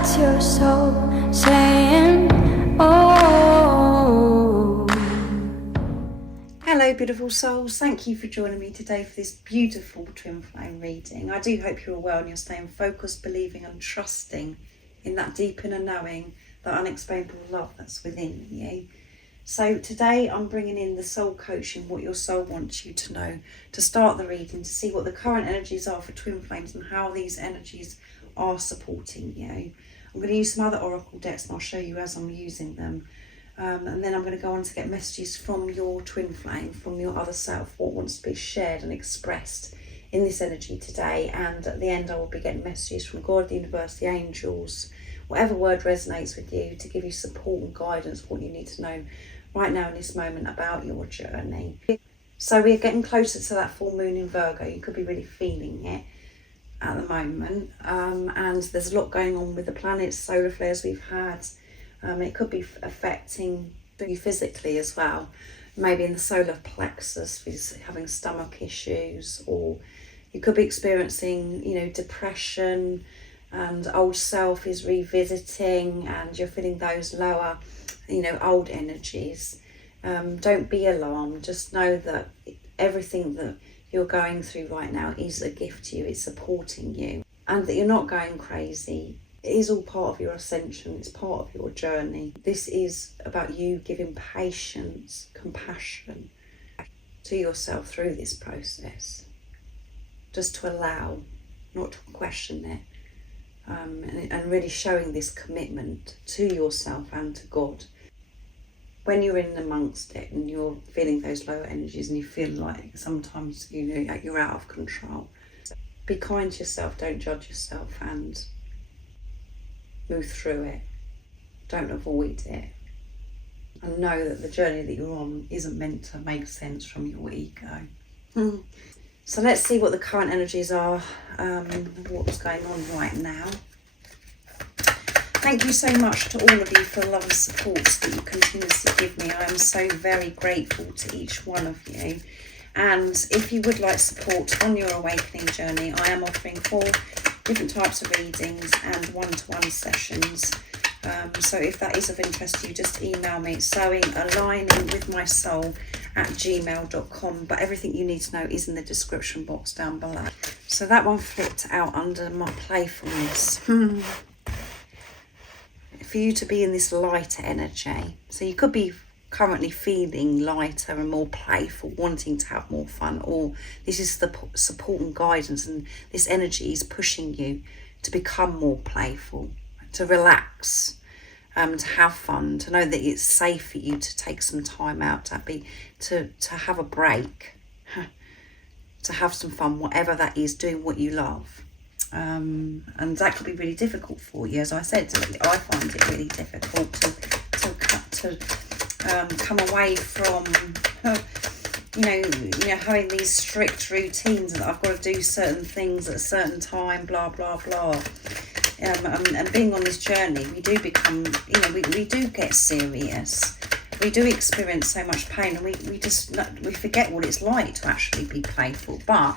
That's your soul saying, oh. Hello beautiful souls, thank you for joining me today for this beautiful twin flame reading. I do hope you're well and you're staying focused, believing and trusting in that deep inner knowing, that unexplainable love that's within you. So today I'm bringing in the soul coaching, what your soul wants you to know, to start the reading, to see what the current energies are for twin flames and how these energies are supporting you. I'm going to use some other oracle decks and I'll show you as I'm using them. And then I'm going to go on to get messages from your twin flame, from your other self, what wants to be shared and expressed in this energy today. And at the end I will be getting messages from God, the universe, the angels, whatever word resonates with you, to give you support and guidance, what you need to know right now in this moment about your journey. So we're getting closer to that full moon in Virgo. You could be really feeling it at the moment. And there's a lot going on with the planets, solar flares we've had. It could be affecting you physically as well. Maybe in the solar plexus, having stomach issues, or you could be experiencing, depression, and old self is revisiting and you're feeling those lower, old energies. Don't be alarmed. Just know that everything that you're going through right now is a gift to you. It's supporting you, and that you're not going crazy. It is all part of your ascension. It's part of your journey. This is about you giving patience, compassion to yourself through this process. Just to allow, not to question it. And really showing this commitment to yourself and to God. When you're in amongst it and you're feeling those lower energies and you feel like sometimes you're out of control, be kind to yourself, don't judge yourself, and move through it. Don't avoid it, and know that the journey that you're on isn't meant to make sense from your ego. So let's see what the current energies are, what's going on right now. Thank you so much to all of you for the love and support that you continuously give me. I am so very grateful to each one of you. And if you would like support on your awakening journey, I am offering 4 different types of readings and one-to-one sessions. So if that is of interest to you, just email me, sewingaligninwithmysoul@gmail.com. But everything you need to know is in the description box down below. So that one flipped out under my playfulness. For you to be in this lighter energy. So you could be currently feeling lighter and more playful, wanting to have more fun, or this is the support and guidance, and this energy is pushing you to become more playful, to relax, to have fun, to know that it's safe for you to take some time out, to have a break, to have some fun, whatever that is, doing what you love. And that could be really difficult for you. As I said, I find it really difficult to come away from having these strict routines, and I've got to do certain things at a certain time, blah blah blah. And being on this journey, we do become, we do get serious. We do experience so much pain, and we forget what it's like to actually be playful. But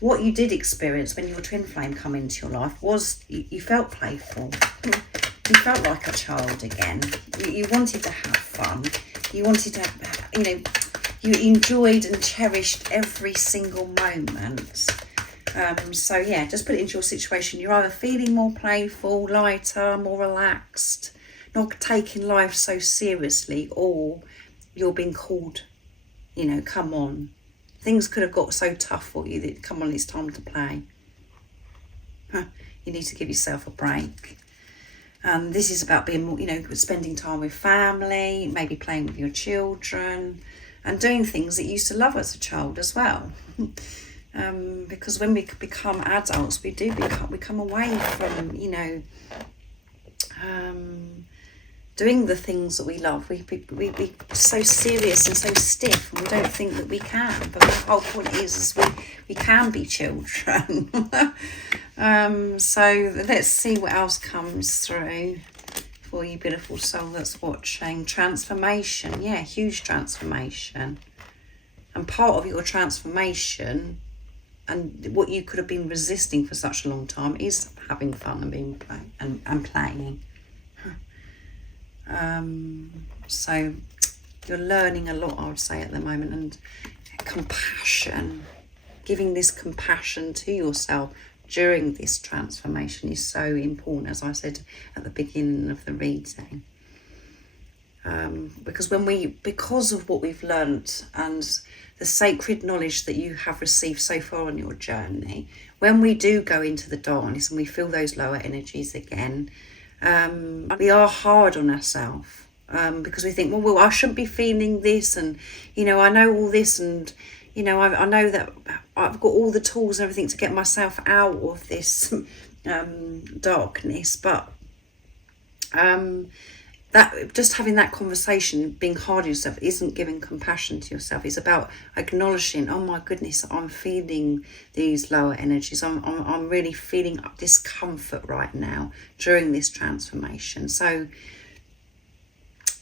what you did experience when your twin flame come into your life was you felt playful. You felt like a child again. You wanted to have fun. You wanted to, you enjoyed and cherished every single moment. So yeah, just put it into your situation. You're either feeling more playful, lighter, more relaxed, not taking life so seriously, or you're being called, come on. Things could have got so tough for you that, come on, it's time to play. You need to give yourself a break. This is about being more, spending time with family, maybe playing with your children, and doing things that you used to love as a child as well. Because when we become adults, we come away from, doing the things that we love. We so serious and so stiff, and we don't think that we can. But the whole point is we can be children. So let's see what else comes through for you, beautiful soul that's watching. Transformation, yeah, huge transformation. And part of your transformation and what you could have been resisting for such a long time is having fun and being playing. So you're learning a lot, I would say, at the moment, and compassion, giving this compassion to yourself during this transformation is so important, as I said at the beginning of the reading. Because because of what we've learnt and the sacred knowledge that you have received so far on your journey, when we do go into the darkness and we feel those lower energies again, we are hard on ourselves, because we think, well, I shouldn't be feeling this, and I know all this, and I know that I've got all the tools and everything to get myself out of this darkness, but that just having that conversation, being hard on yourself, isn't giving compassion to yourself. It's about acknowledging, oh my goodness, I'm feeling these lower energies. I'm really feeling discomfort right now during this transformation. So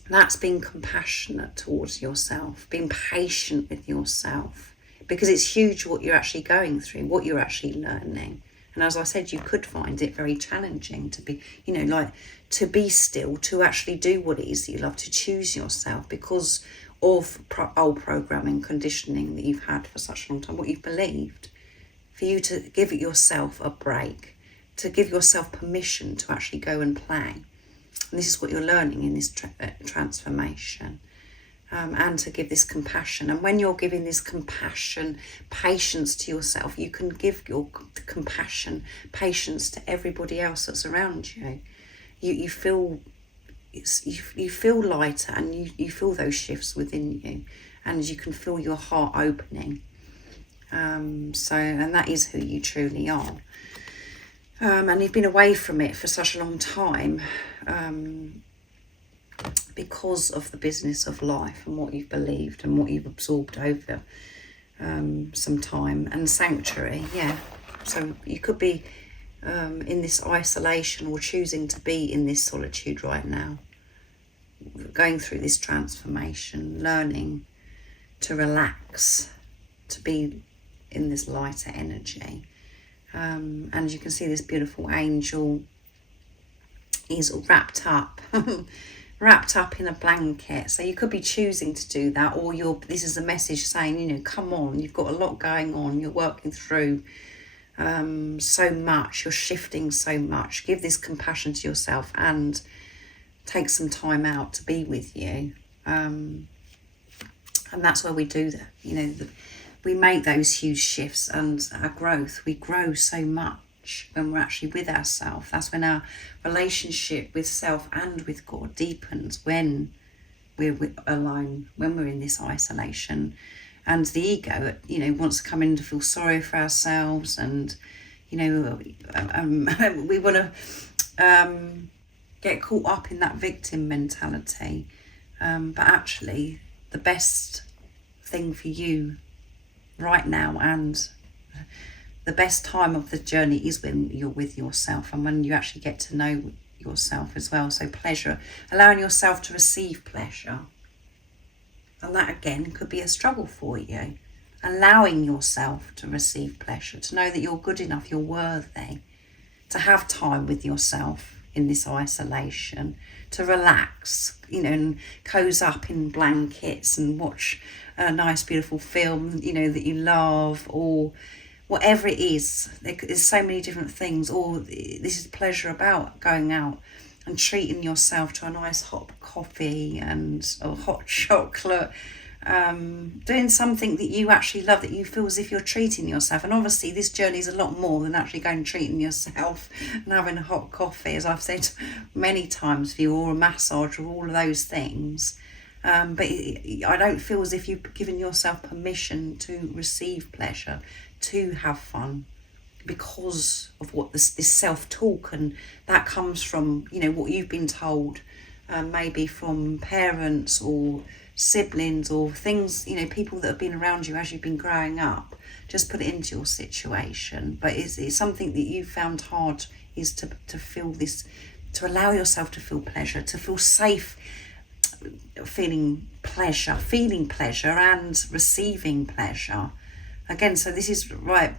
that's being compassionate towards yourself, being patient with yourself, because it's huge what you're actually going through, what you're actually learning. And as I said, you could find it very challenging to be, to be still, to actually do what it is that you love, to choose yourself because of old programming, conditioning that you've had for such a long time, what you've believed. For you to give yourself a break, to give yourself permission to actually go and play. And this is what you're learning in this transformation. And to give this compassion. And when you're giving this compassion, patience to yourself, you can give your compassion, patience to everybody else that's around you. You feel lighter, and you feel those shifts within you, and you can feel your heart opening. And that is who you truly are. And you've been away from it for such a long time, because of the business of life and what you've believed and what you've absorbed over some time, and sanctuary. So you could be in this isolation, or choosing to be in this solitude right now, going through this transformation, learning to relax, to be in this lighter energy. And you can see this beautiful angel is wrapped up in a blanket. So you could be choosing to do that, or this is a message saying, come on, you've got a lot going on, you're working through so much, you're shifting so much. Give this compassion to yourself and take some time out to be with you. And that's where we do that, we make those huge shifts, and our growth, we grow so much when we're actually with ourselves. That's when our relationship with self and with God deepens, when we're alone, when we're in this isolation. And the ego, wants to come in to feel sorry for ourselves, and we want to get caught up in that victim mentality. But actually, the best thing for you right now, and the best time of the journey, is when you're with yourself, and when you actually get to know yourself as well. So pleasure, allowing yourself to receive pleasure. And that again could be a struggle for you. Allowing yourself to receive pleasure, to know that you're good enough, you're worthy, to have time with yourself in this isolation, to relax, and cozy up in blankets and watch a nice beautiful film, that you love, or whatever it is. There's so many different things. Or this is pleasure about going out and treating yourself to a nice hot coffee or hot chocolate, doing something that you actually love, that you feel as if you're treating yourself. And obviously this journey is a lot more than actually going and treating yourself and having a hot coffee, as I've said many times for you, or a massage, or all of those things. But I don't feel as if you've given yourself permission to receive pleasure, to have fun, because of what this self-talk, and that comes from what you've been told, maybe from parents or siblings, or things, people that have been around you as you've been growing up. Just put it into your situation. But it's something that you found hard, is to feel this, to allow yourself to feel pleasure, to feel safe, feeling pleasure and receiving pleasure. Again, so this is right,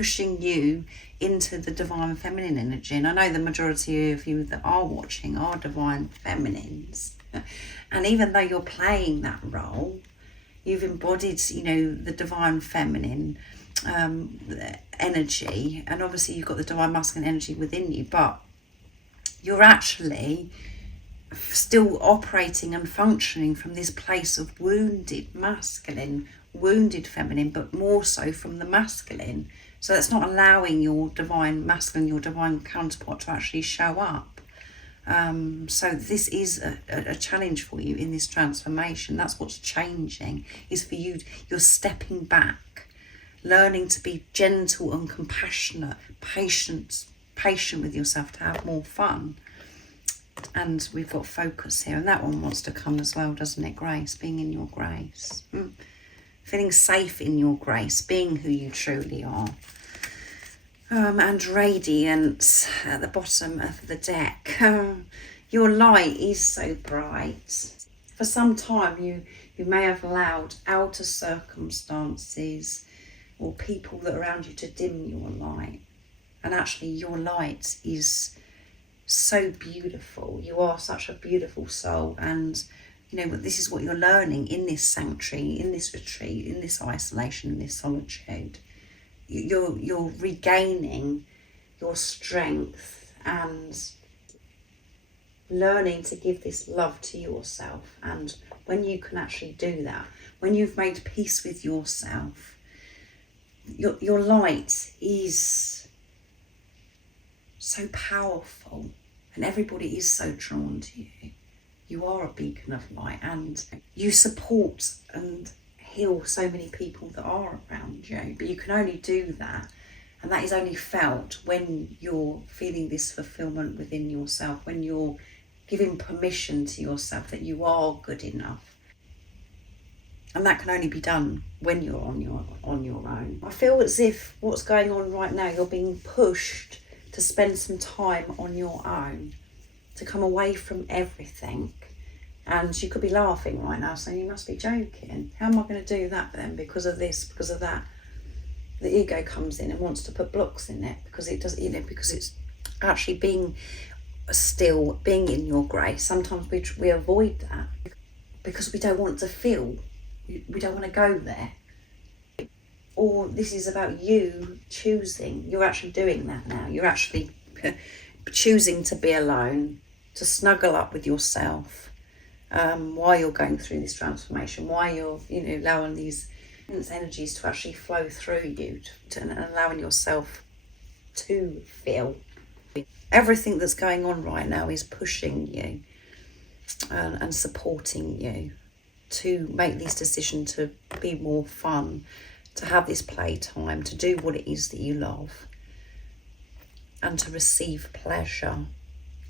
pushing you into the divine feminine energy. And I know the majority of you that are watching are divine feminines. And even though you're playing that role, you've embodied, you know, the divine feminine energy. And obviously you've got the divine masculine energy within you. But you're actually still operating and functioning from this place of wounded masculine, wounded feminine, but more so from the masculine. So that's not allowing your divine masculine, your divine counterpart to actually show up. So this is a challenge for you in this transformation. That's what's changing, is for you, you're stepping back, learning to be gentle and compassionate, patient with yourself, to have more fun. And we've got focus here, and that one wants to come as well, doesn't it? Grace, being in your grace, feeling safe in your grace, being who you truly are. And radiance at the bottom of the deck. Your light is so bright. For some time you may have allowed outer circumstances or people that are around you to dim your light. And actually your light is so beautiful. You are such a beautiful soul, and you know, this is what you're learning in this sanctuary, in this retreat, in this isolation, in this solitude. You're regaining your strength and learning to give this love to yourself. And when you can actually do that, when you've made peace with yourself, your light is so powerful, and everybody is so drawn to you. You are a beacon of light, and you support and heal so many people that are around you. But you can only do that, and that is only felt when you're feeling this fulfillment within yourself, when you're giving permission to yourself that you are good enough. And that can only be done when you're on your own. I feel as if what's going on right now, you're being pushed to spend some time on your own, to come away from everything. And you could be laughing right now, saying, you must be joking. How am I going to do that then? Because of this, because of that. The ego comes in and wants to put blocks in it, because it does, you know, because it's actually being still, being in your grace. Sometimes we avoid that because we don't want to feel, we don't want to go there. Or this is about you choosing. You're actually doing that now. You're actually choosing to be alone, to snuggle up with yourself. While you're going through this transformation, while you're, you know, allowing these energies to actually flow through you, and allowing yourself to feel. Everything that's going on right now is pushing you and supporting you to make this decision to be more fun, to have this playtime, to do what it is that you love, and to receive pleasure,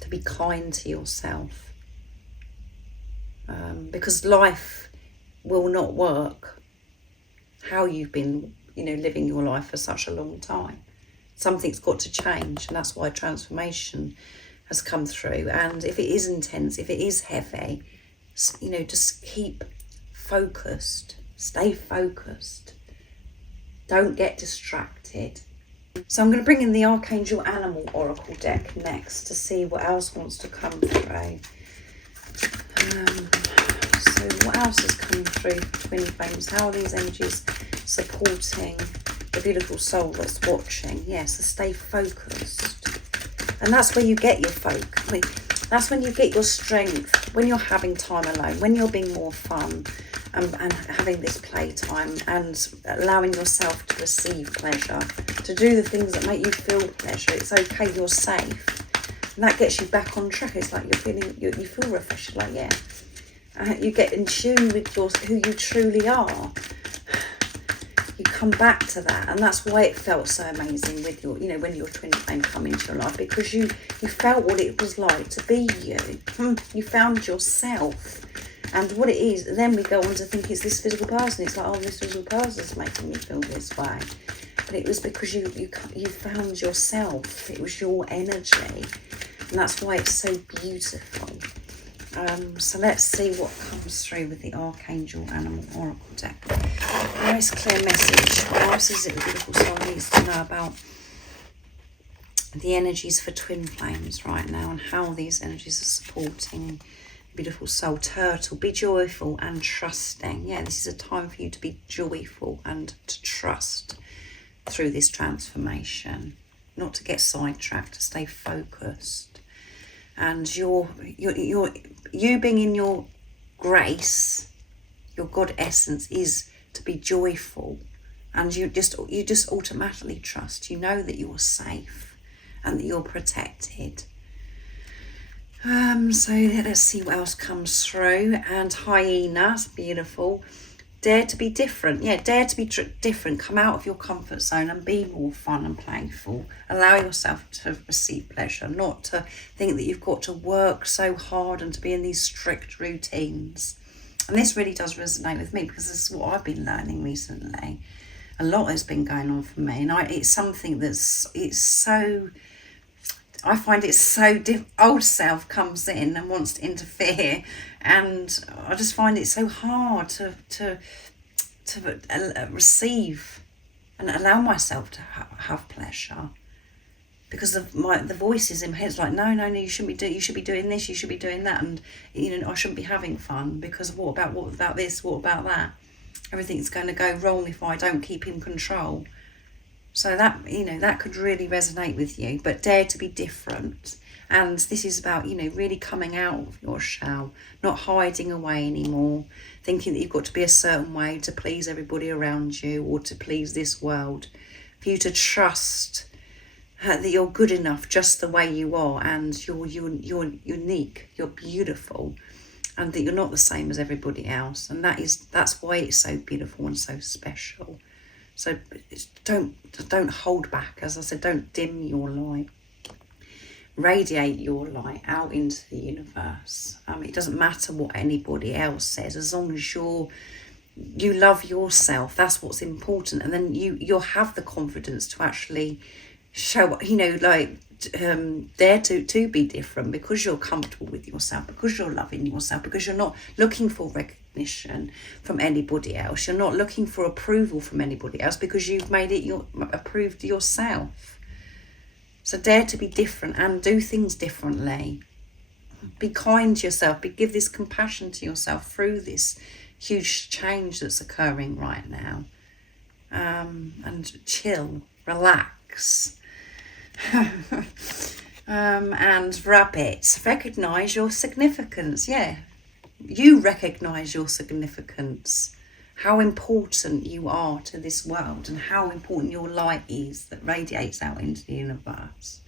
to be kind to yourself. Because life will not work how you've been, you know, living your life for such a long time. Something's got to change, and that's why transformation has come through. And if it is intense, if it is heavy, you know, just keep focused, stay focused. Don't get distracted. So I'm going to bring in the Archangel Animal Oracle deck next to see what else wants to come through. So what else is coming through for Twin Flames? How are these energies supporting the beautiful soul that's watching? Yes, so stay focused. And that's where you get your focus. That's when you get your strength, when you're having time alone, when you're being more fun and having this playtime and allowing yourself to receive pleasure, to do the things that make you feel pleasure. It's okay, you're safe. And that gets you back on track. It's like you feel refreshed, like, yeah. You get in tune with who you truly are. You come back to that, and that's why it felt so amazing with your, you know, when your twin flame come into your life, because you felt what it was like to be you. You found yourself, and what it is. Then we go on to think it's this physical person. It's like, oh, this physical person's making me feel this way, but it was because you found yourself. It was your energy, and that's why it's so beautiful. So let's see what comes through with the Archangel Animal Oracle deck. Nice clear message. What else is it the beautiful soul needs to know about the energies for twin flames right now, and how these energies are supporting beautiful soul? Turtle, be joyful and trusting. Yeah, this is a time for you to be joyful and to trust through this transformation, not to get sidetracked, to stay focused. And you being in your grace, your God essence, is to be joyful, and you just automatically trust. You know that you're safe and that you're protected. So let's see what else comes through. And hyena, it's beautiful. Dare to be different. Yeah, dare to be different. Come out of your comfort zone and be more fun and playful. Allow yourself to receive pleasure, not to think that you've got to work so hard and to be in these strict routines. And this really does resonate with me, because this is what I've been learning recently. A lot has been going on for me, and it's something I find it's so old self comes in and wants to interfere, and I just find it so hard to receive and allow myself to have pleasure, because of the voices in my head's like, no, you shouldn't be you should be doing this, you should be doing that, and I shouldn't be having fun, because what about this, what about that? Everything's going to go wrong if I don't keep in control. So that, that could really resonate with you. But dare to be different. And this is about, really coming out of your shell, not hiding away anymore, thinking that you've got to be a certain way to please everybody around you or to please this world. For you to trust that you're good enough just the way you are, and you're unique, you're beautiful, and that you're not the same as everybody else. And that's why it's so beautiful and so special. So don't hold back. As I said, don't dim your light. Radiate your light out into the universe. It doesn't matter what anybody else says, as long as you love yourself. That's what's important. And then you'll have the confidence to actually show, dare to be different, because you're comfortable with yourself, because you're loving yourself, because you're not looking for recognition from anybody else. You're not looking for approval from anybody else, because you've made it approved yourself. So dare to be different and do things differently. Be kind to yourself. Give this compassion to yourself through this huge change that's occurring right now. And chill, relax. And rabbit, recognise your significance. Yeah, you recognise your significance, how important you are to this world, and how important your light is that radiates out into the universe.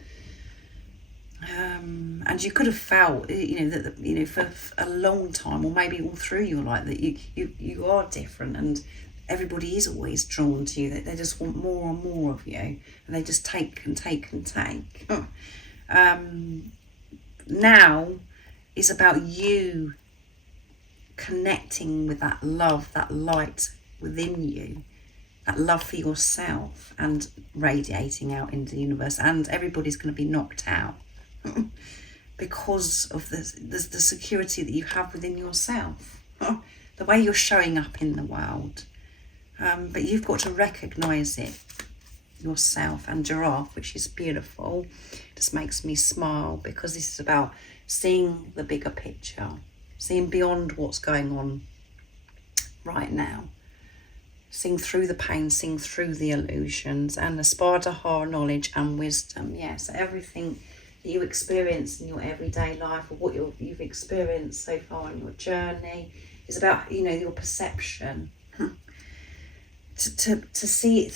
And you could have felt, that for a long time, or maybe all through your life, that you are different, and everybody is always drawn to you. That they just want more and more of you, and they just take and take and take. Now is about you connecting with that love, that light within you, that love for yourself, and radiating out into the universe. And everybody's going to be knocked out because of the security that you have within yourself, the way you're showing up in the world. But you've got to recognise it yourself. And giraffe, which is beautiful, just makes me smile, because this is about seeing the bigger picture, seeing beyond what's going on right now, seeing through the pain, seeing through the illusions, and aspire to higher knowledge and wisdom. Yes, everything that you experience in your everyday life, or what you've experienced so far on your journey, is about your perception. To see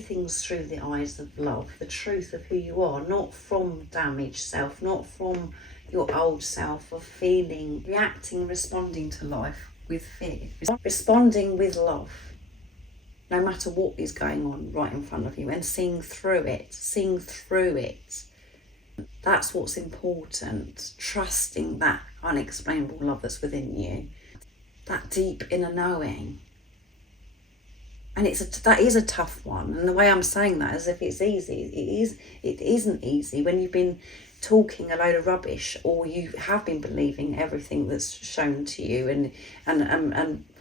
things through the eyes of love, the truth of who you are, not from damaged self, not from your old self of feeling, reacting, responding to life with fear, responding with love, no matter what is going on right in front of you, and seeing through it. That's what's important. Trusting that unexplainable love that's within you, that deep inner knowing. And that is a tough one. And the way I'm saying that, as if it's easy, it isn't easy when you've been talking a load of rubbish, or you have been believing everything that's shown to you, and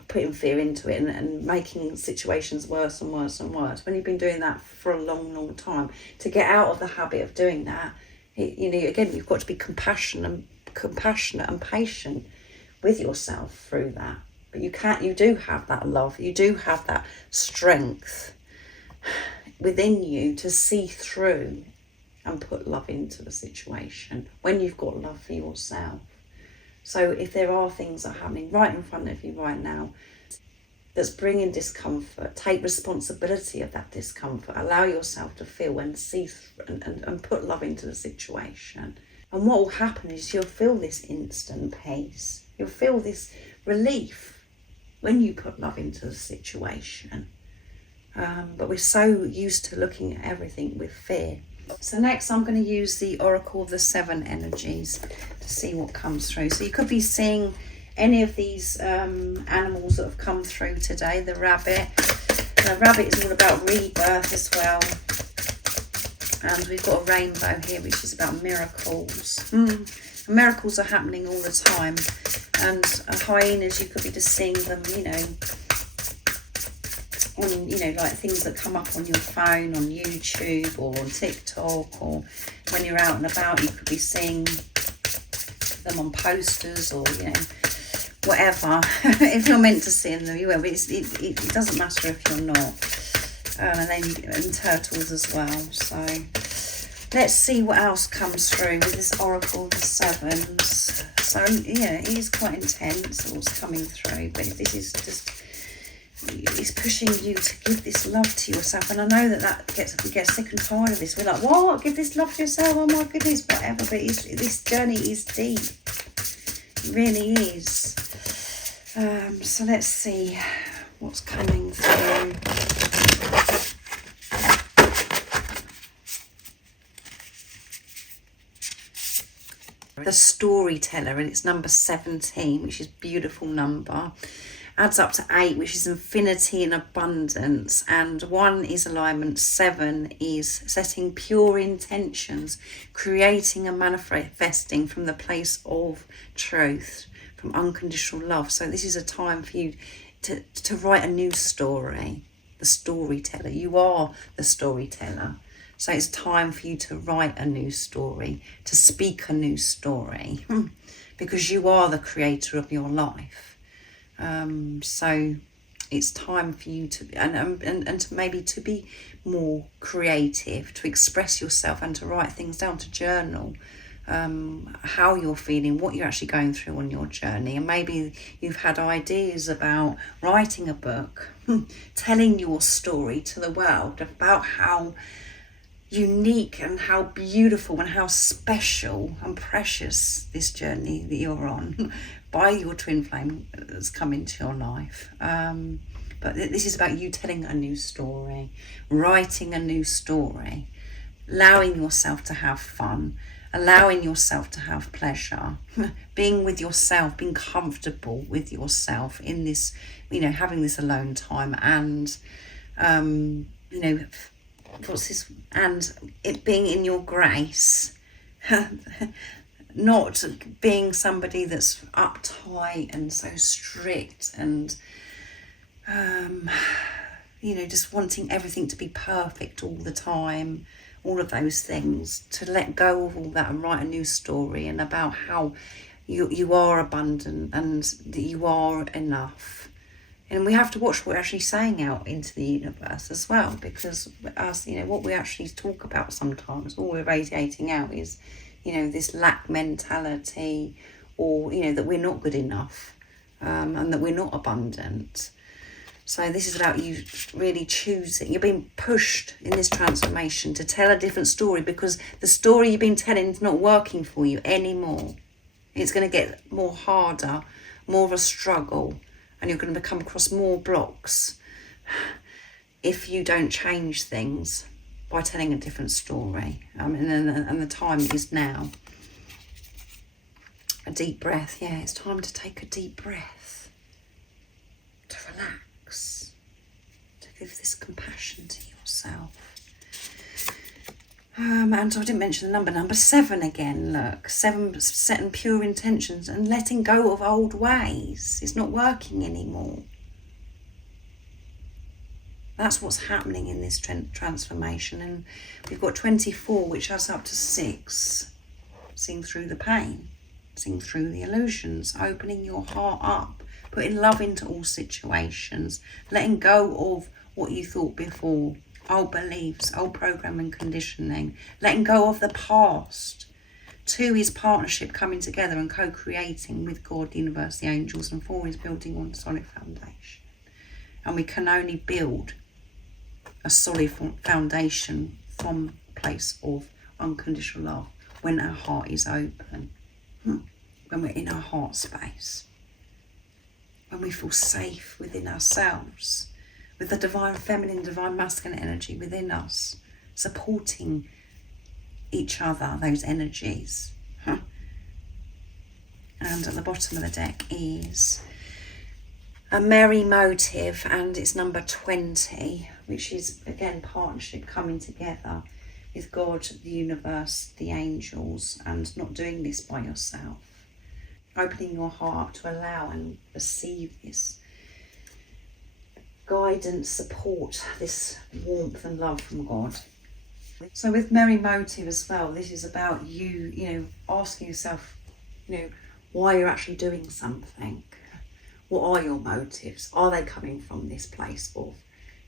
putting fear into it and making situations worse and worse and worse. When you've been doing that for a long time, to get out of the habit of doing that, again, you've got to be compassionate and patient with yourself through that. But you do have that love, you do have that strength within you to see through and put love into the situation when you've got love for yourself. So if there are things that are happening right in front of you right now that's bringing discomfort, take responsibility of that discomfort, allow yourself to feel and see and put love into the situation. And what will happen is you'll feel this instant peace. You'll feel this relief when you put love into the situation. But we're so used to looking at everything with fear. So next I'm going to use the Oracle of the 7 energies to see what comes through. So you could be seeing any of these animals that have come through today. The rabbit. The rabbit is all about rebirth as well. And we've got a rainbow here, which is about miracles. Miracles are happening all the time. And hyenas, you could be just seeing them, on, like things that come up on your phone, on YouTube or on TikTok, or when you're out and about, you could be seeing them on posters or, whatever. If you're meant to see them, you will. But it doesn't matter if you're not. And turtles as well. So let's see what else comes through with this Oracle of the 7s. So, it is quite intense what's coming through, but this is just... It's pushing you to give this love to yourself. And I know we get sick and tired of this. We're like, what? Give this love to yourself? Oh my goodness, whatever. But this journey is deep. It really is. So let's see what's coming through. The Storyteller, and it's number 17, which is a beautiful number. Adds up to 8, which is infinity and abundance, and 1 is alignment, 7 is setting pure intentions, creating and manifesting from the place of truth, from unconditional love. So this is a time for you to write a new story. The storyteller. You are the storyteller. So it's time for you to write a new story, to speak a new story, because you are the creator of your life. So it's time for you to and to maybe to be more creative, to express yourself and to write things down, to journal how you're feeling, what you're actually going through on your journey. And maybe you've had ideas about writing a book, telling your story to the world about how unique and how beautiful and how special and precious this journey that you're on by your twin flame that's come into your life. But this is about you telling a new story, writing a new story, allowing yourself to have fun, allowing yourself to have pleasure, being with yourself, being comfortable with yourself in this, having this alone time, and what's this, and it being in your grace. Not being somebody that's uptight and so strict and, just wanting everything to be perfect all the time, all of those things, to let go of all that and write a new story, and about how you are abundant and that you are enough. And we have to watch what we're actually saying out into the universe as well, because us, what we actually talk about sometimes, all we're radiating out is, this lack mentality, or, that we're not good enough, and that we're not abundant. So this is about you really choosing. You're being pushed in this transformation to tell a different story, because the story you've been telling is not working for you anymore. It's going to get more harder, more of a struggle, and you're going to come across more blocks if you don't change things by telling a different story. And the time is now. A deep breath. Yeah, it's time to take a deep breath, to relax, to give this compassion to yourself. And I didn't mention the number 7 again. Look, 7, setting pure intentions and letting go of old ways. It's not working anymore. That's what's happening in this transformation. And we've got 24, which adds up to 6. Seeing through the pain, seeing through the illusions, opening your heart up, putting love into all situations, letting go of what you thought before, old beliefs, old program and conditioning, letting go of the past. 2 is partnership, coming together and co-creating with God, the universe, the angels, and 4 is building on a solid foundation. And we can only build a solid foundation from a place of unconditional love when our heart is open, when we're in our heart space, when we feel safe within ourselves, with the divine feminine, divine masculine energy within us, supporting each other, those energies. And at the bottom of the deck is a merry motive, and it's number 20, which is again partnership, coming together with God, the universe, the angels, and not doing this by yourself. Opening your heart to allow and receive this guidance, support, this warmth and love from God. So with merry motive as well, this is about you asking yourself, why you're actually doing something. What are your motives? Are they coming from this place of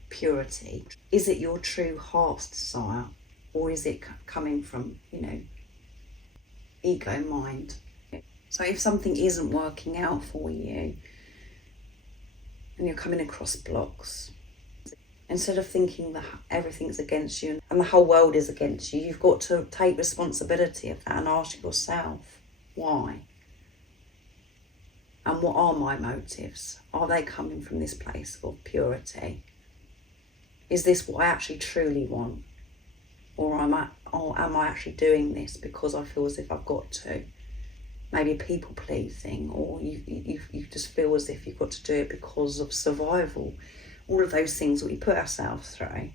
purity? Is it your true heart's desire? Or is it coming from, ego mind? So if something isn't working out for you and you're coming across blocks, instead of thinking that everything's against you and the whole world is against you, you've got to take responsibility of that and ask yourself, why? And what are my motives? Are they coming from this place of purity? Is this what I actually truly want? Or am I actually doing this because I feel as if I've got to? Maybe people pleasing, or you just feel as if you've got to do it because of survival. All of those things that we put ourselves through.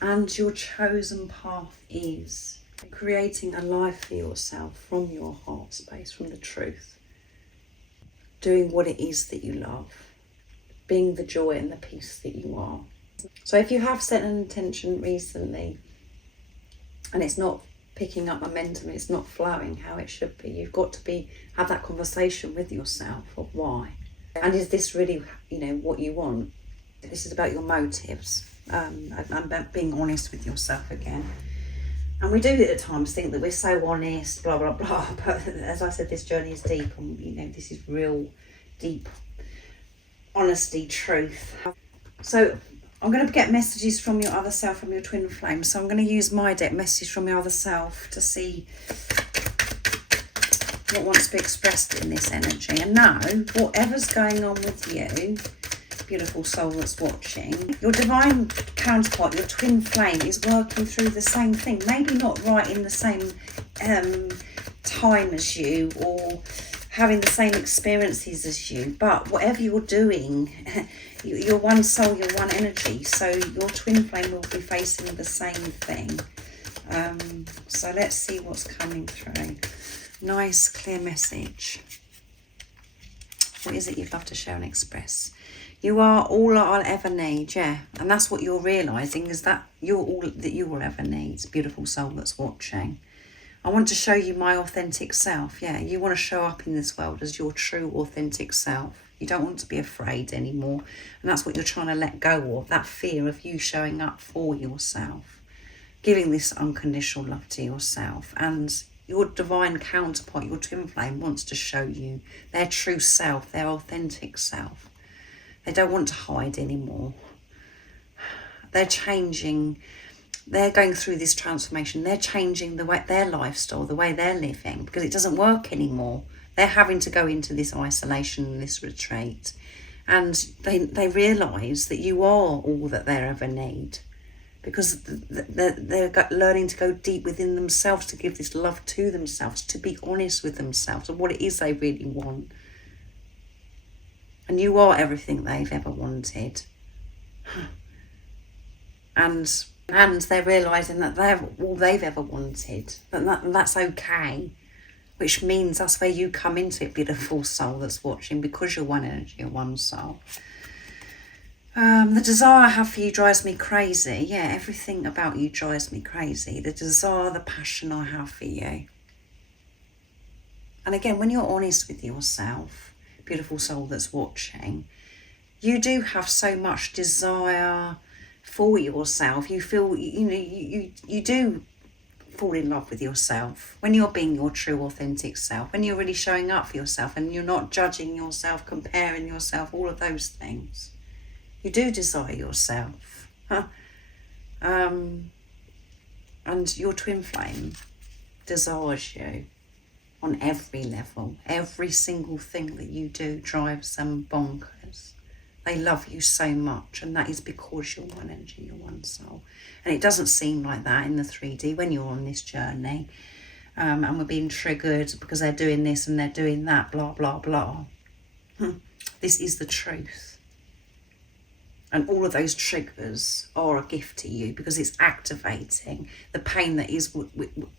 And your chosen path is creating a life for yourself from your heart space, from the truth. Doing what it is that you love. Being the joy and the peace that you are. So if you have set an intention recently and it's not picking up momentum, it's not flowing how it should be, you've got to have that conversation with yourself of why. And is this really, what you want? This is about your motives, and about being honest with yourself again. And we do at times think that we're so honest, blah, blah, blah. But as I said, this journey is deep, and, this is real, deep honesty, truth. So I'm going to get messages from your other self, from your twin flame. So I'm going to use my deck, message from your other self, to see what wants to be expressed in this energy. And now, whatever's going on with you, beautiful soul that's watching, your divine counterpart, your twin flame, is working through the same thing. Maybe not right in the same time as you, or having the same experiences as you, but whatever you're doing, you're one soul, you're one energy, so your twin flame will be facing the same thing. So let's see what's coming through. Nice, clear message. What is it you'd love to share and express? You are all I'll ever need, yeah. And that's what you're realising, is that you're all that you will ever need, beautiful soul that's watching. I want to show you my authentic self, yeah. You want to show up in this world as your true authentic self. You don't want to be afraid anymore. And that's what you're trying to let go of, that fear of you showing up for yourself. Giving this unconditional love to yourself. And your divine counterpart, your twin flame, wants to show you their true self, their authentic self. They don't want to hide anymore. They're changing. They're going through this transformation. They're changing their lifestyle, the way they're living, because it doesn't work anymore. They're having to go into this isolation and this retreat. And they realise that you are all that they ever need, because they're learning to go deep within themselves, to give this love to themselves, to be honest with themselves and what it is they really want. And you are everything they've ever wanted. And they're realising that they're all they've ever wanted. And that's okay. Which means that's where you come into it, beautiful soul that's watching, because you're one energy and one soul. The desire I have for you drives me crazy. Yeah, everything about you drives me crazy. The desire, the passion I have for you. And again, when you're honest with yourself, beautiful soul that's watching, you do have so much desire for yourself. You feel, you do fall in love with yourself when you're being your true authentic self, when you're really showing up for yourself and you're not judging yourself, comparing yourself, all of those things. You do desire yourself. And your twin flame desires you on every level. Every single thing that you do drives them bonkers. They love you so much, and that is because you're one energy, you're one soul. And it doesn't seem like that in the 3D when you're on this journey. And we're being triggered because they're doing this and they're doing that, blah, blah, blah. This is the truth. And all of those triggers are a gift to you because it's activating the pain that is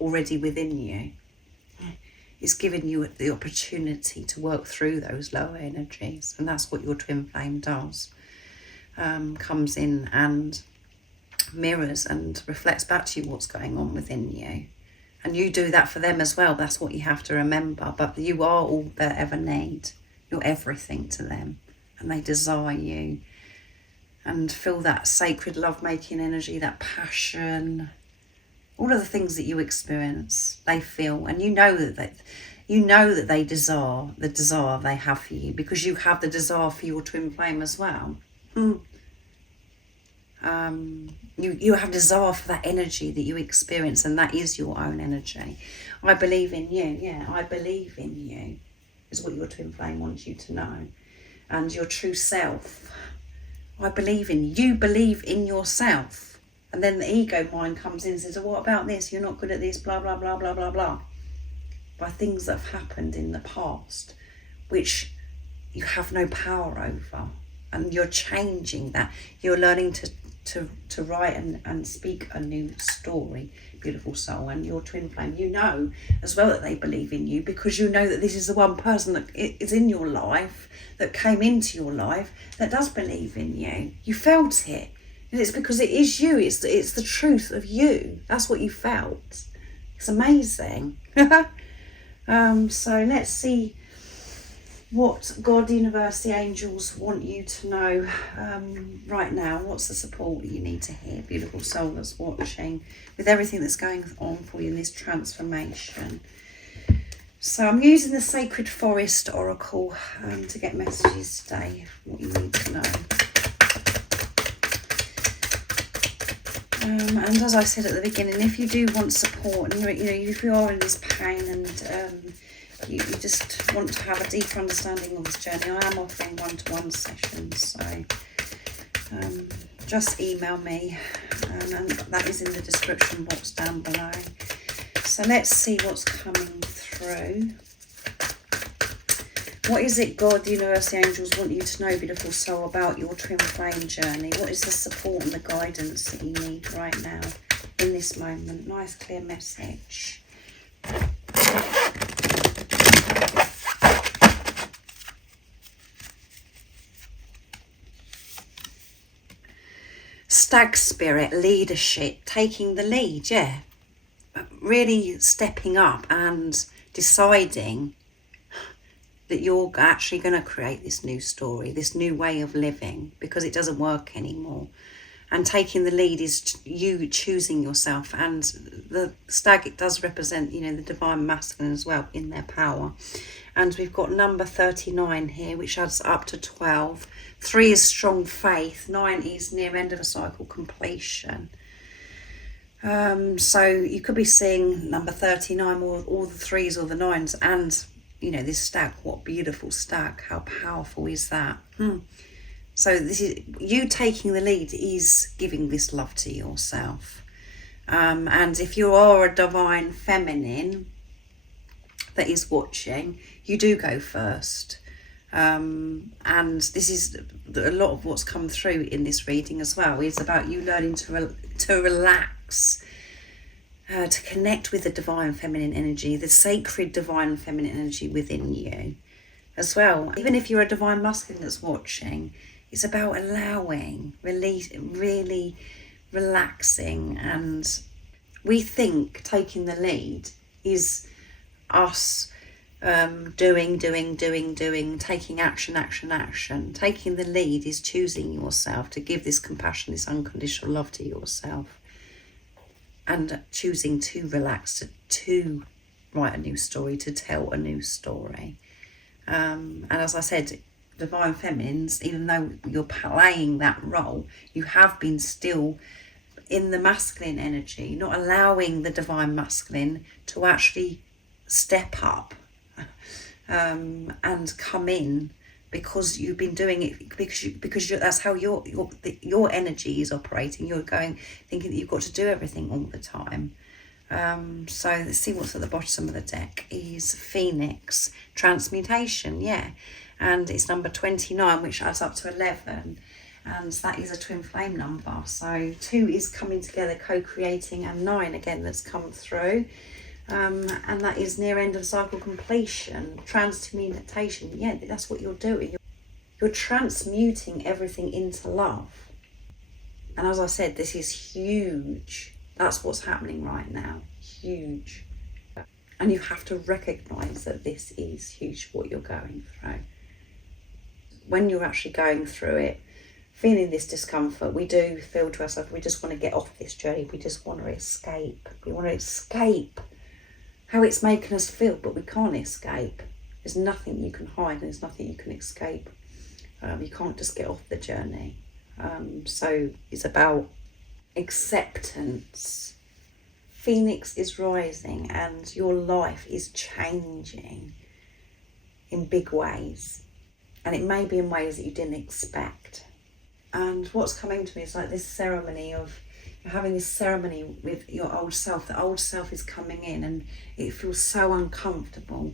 already within you. It's giving you the opportunity to work through those lower energies. And that's what your twin flame does. Comes in and mirrors and reflects back to you what's going on within you. And you do that for them as well. That's what you have to remember. But you are all they ever need. You're everything to them. And they desire you. And feel that sacred love-making energy, that passion, all of the things that you experience, they feel, and you know that they desire the desire they have for you because you have the desire for your twin flame as well. You have desire for that energy that you experience, and that is your own energy. I believe in you. Yeah, I believe in you is what your twin flame wants you to know, and your true self. I believe in you. You believe in yourself. And then the ego mind comes in and says, oh, what about this? You're not good at this, blah, blah, blah, blah, blah, blah. By things that have happened in the past, which you have no power over. And you're changing that. You're learning to write and speak a new story, beautiful soul. And your twin flame, you know as well that they believe in you because you know that this is the one person that is in your life, that came into your life, that does believe in you. You felt it. And it's because it is you. It's the truth of you. That's what you felt. It's amazing. So let's see what God, the universe, the angels want you to know right now. What's the support that you need to hear, beautiful soul that's watching, with everything that's going on for you in this transformation. So I'm using the Sacred Forest Oracle to get messages today, what you need to know. And as I said at the beginning, if you do want support, and if you are in this pain and you just want to have a deeper understanding of this journey, I am offering one-to-one sessions. So just email me, and that is in the description box down below. So let's see what's coming through. What is it God, the universe, the angels want you to know, beautiful soul, about your twin flame journey? What is the support and the guidance that you need right now in this moment? Nice clear message. Stag spirit, leadership, taking the lead, yeah. Really stepping up and deciding that you're actually going to create this new story, this new way of living, because it doesn't work anymore. And taking the lead is you choosing yourself. And the stag, it does represent, the divine masculine as well in their power. And we've got number 39 here, which adds up to 12. 3 is strong faith. 9 is near end of a cycle completion. So you could be seeing number 39 or all the 3s or the 9s, and this stag. What beautiful stag! How powerful is that? So this is you taking the lead, is giving this love to yourself. And if you are a divine feminine that is watching, you do go first. And this is a lot of what's come through in this reading as well, is about you learning to relax, to connect with the divine feminine energy, the sacred divine feminine energy within you as well. Even if you're a divine masculine that's watching, It's about allowing, really relaxing. And we think taking the lead is us doing, taking action. Taking the lead is choosing yourself to give this compassion, this unconditional love to yourself, and choosing to relax, to write a new story, to tell a new story. And as I said, Divine Feminines, even though you're playing that role, you have been still in the masculine energy, not allowing the Divine Masculine to actually step up and come in, because you've been doing it because that's how your energy is operating. You're thinking that you've got to do everything all the time. So let's see what's at the bottom of the deck. Is Phoenix, transmutation, and it's number 29, which adds up to 11, and that is a twin flame number. So 2 is coming together, co-creating, and 9 again that's come through. And that is near end of cycle completion, transmutation. That's what you're doing. You're transmuting everything into love. And as I said, this is huge. That's what's happening right now. Huge. And you have to recognise that this is huge, what you're going through. When you're actually going through it, feeling this discomfort, we do feel to ourselves, we just want to get off this journey. We just want to escape. We want to escape how it's making us feel, but we can't escape. There's nothing you can hide, and there's nothing you can escape. You can't just get off the journey. So it's about acceptance. Phoenix is rising, and your life is changing in big ways, and it may be in ways that you didn't expect. And what's coming to me is like this ceremony of, you're having this ceremony with your old self. The old self is coming in, and it feels so uncomfortable.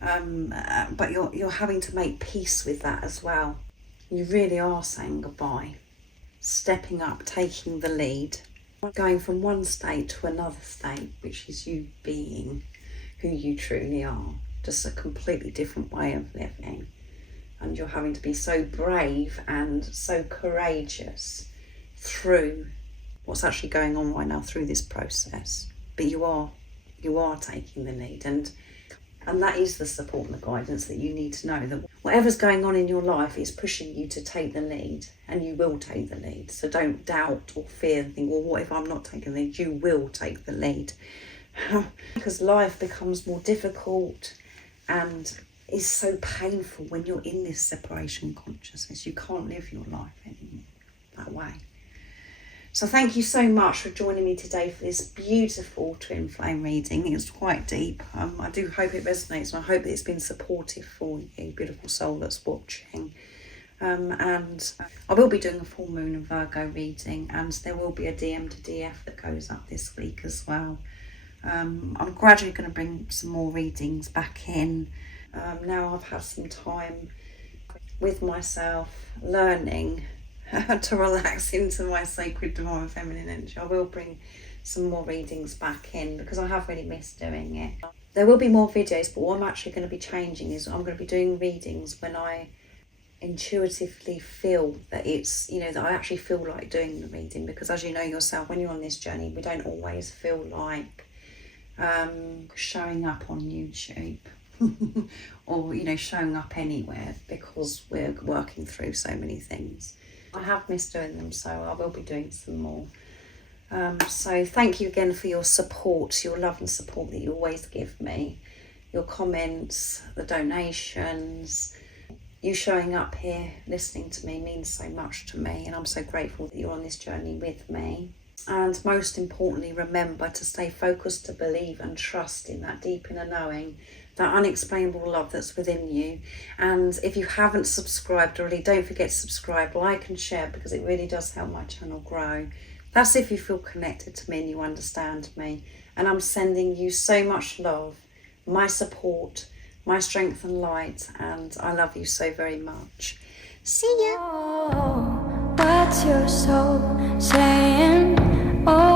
But you're having to make peace with that as well. You really are saying goodbye, stepping up, taking the lead, going from one state to another state, which is you being who you truly are, just a completely different way of living. And you're having to be so brave and so courageous through what's actually going on right now, through this process. But you are taking the lead, and that is the support and the guidance that you need to know, that whatever's going on in your life is pushing you to take the lead, and you will take the lead. So don't doubt or fear and think, well, what if I'm not taking the lead? You will take the lead. Because life becomes more difficult and is so painful when you're in this separation consciousness. You can't live your life anymore that way. So thank you so much for joining me today for this beautiful twin flame reading. It was quite deep. I do hope it resonates, and I hope that it's been supportive for you, beautiful soul that's watching. And I will be doing a full moon and Virgo reading, and there will be a DM to DF that goes up this week as well. I'm gradually going to bring some more readings back in. Now I've had some time with myself, learning to relax into my sacred divine feminine energy. I will bring some more readings back in, because I have really missed doing it. There will be more videos, but what I'm actually going to be changing is I'm going to be doing readings when I intuitively feel that it's, that I actually feel like doing the reading. Because as you know yourself, when you're on this journey, we don't always feel like showing up on YouTube or showing up anywhere, because we're working through so many things. I have missed doing them, so I will be doing some more. So thank you again for your support, your love and support that you always give me. Your comments, the donations, you showing up here, listening to me means so much to me, and I'm so grateful that you're on this journey with me. And most importantly, remember to stay focused, to believe and trust in that deep inner knowing, that unexplainable love that's within you. And if you haven't subscribed already, don't forget to subscribe, like and share, because it really does help my channel grow. That's if you feel connected to me and you understand me. And I'm sending you so much love, my support, my strength and light, and I love you so very much. See ya. Oh, what's your soul saying? Oh.